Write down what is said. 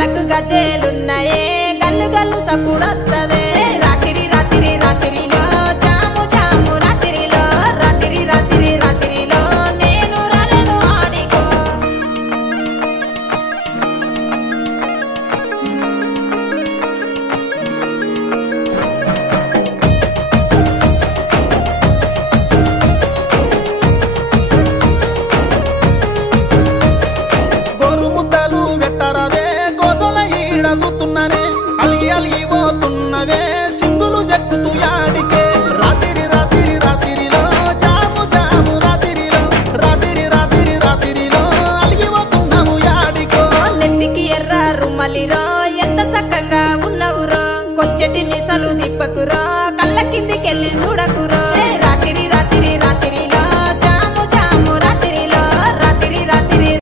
కాళ్ళకు గజ్జెలున్నాయే గల్లు గల్లు సప్పుడొత్తదే రాత్రి రాత్రి రాత్రిలో జాము జాము రాత్రిలో రాత్రి రాత్రి రాత్రిలో నేను రాలేను ఆడికో గోరుముద్దలు వెట్టరాదే గోసల ఈడ చూస్తున్నానే అలిగి అలిగి పోతున్నవే సింగులు చెక్కుతూ యాడికే రాత్రి రాత్రి రాత్రిలో జాము జాము రాత్రిలో రాత్రి రాత్రి రాత్రిలో అలిగి పోతున్నాము యాడికో నెత్తికి ఎర్ర రుమలిరో ఎంత చక్కగా ఉన్నవురో కొంచెటి మిసలు దిప్పకురో కళ్ళ కిందికెళ్ళి చూడకురో రాత్రి రాత్రి రాత్రిలో